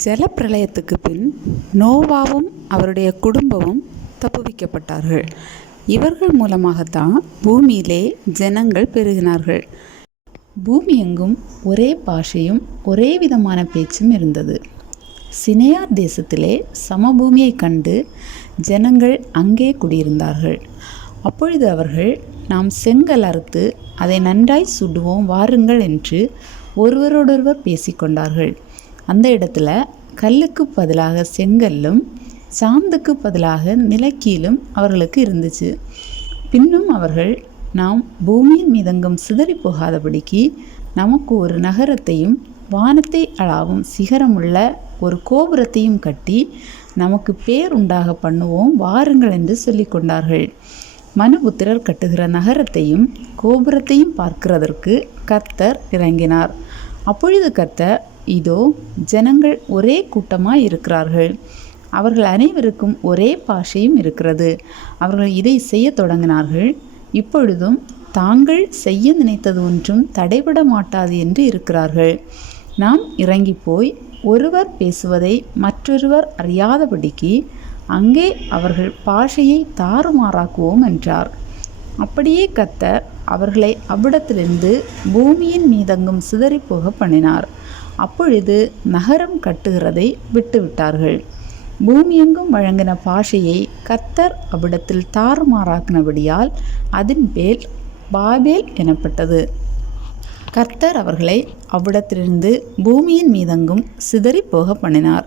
ஜலப்பிரளயத்துக்கு பின் நோவாவும் அவருடைய குடும்பமும் தப்புவிக்கப்பட்டார்கள். இவர்கள் மூலமாகத்தான் பூமியிலே ஜனங்கள் பெருகினார்கள். பூமி எங்கும் ஒரே பாஷையும் ஒரே விதமான பேச்சும் இருந்தது. சினேயார் தேசத்திலே சமபூமியை கண்டு ஜனங்கள் அங்கே குடியிருந்தார்கள். அப்பொழுது அவர்கள் நாம் செங்கல் அறுத்து அதை நன்றாய் சுடுவோம் வாருங்கள் என்று ஒருவரோடொருவர் பேசிக்கொண்டார்கள். அந்த இடத்துல கல்லுக்கு பதிலாக செங்கல்லும் சாந்துக்கு பதிலாக நிலக்கீலும் அவர்களுக்கு இருந்துச்சு. பின்னும் அவர்கள் நாம் பூமியின் மீதங்கும் சிதறி போகாதபடிக்கு நமக்கு ஒரு நகரத்தையும் வானத்தை அளாவும் சிகரமுள்ள ஒரு கோபுரத்தையும் கட்டி நமக்கு பேர் உண்டாக பண்ணுவோம் வாருங்கள் என்று சொல்லி கொண்டார்கள். மனுபுத்திரர் கட்டுகிற நகரத்தையும் கோபுரத்தையும் பார்க்கிறதற்கு கர்த்தர் இறங்கினார். அப்பொழுது கர்த்தர் இதோ ஜனங்கள் ஒரே கூட்டமாக இருக்கிறார்கள். அவர்கள் அனைவருக்கும் ஒரே பாஷையும் இருக்கிறது. அவர்கள் இதை செய்ய தொடங்கினார்கள். இப்பொழுதும் தாங்கள் செய்ய நினைத்தது ஒன்றும் தடைபட மாட்டாது என்று இருக்கிறார்கள். நாம் இறங்கி போய் ஒருவர் பேசுவதை மற்றொருவர் அறியாதபடிக்கு அங்கே அவர்கள் பாஷையை தாறுமாறாக்குவோம் என்றார். அப்படியே கத்தர் அவர்களை அவ்விடத்திலிருந்து பூமியின் மீதங்கும் சிதறிப்போக பண்ணினார். அப்பொழுது நகரம் கட்டுகிறதை விட்டுவிட்டார்கள். பூமியெங்கும் வழங்கின பாஷையை கத்தர் அவ்விடத்தில் தாறுமாறாக்கினபடியால் அதன் பேர் பாபேல் எனப்பட்டது. கர்த்தர் அவர்களை அவ்விடத்திலிருந்து பூமியின் மீதெங்கும் சிதறி போக பண்ணினார்.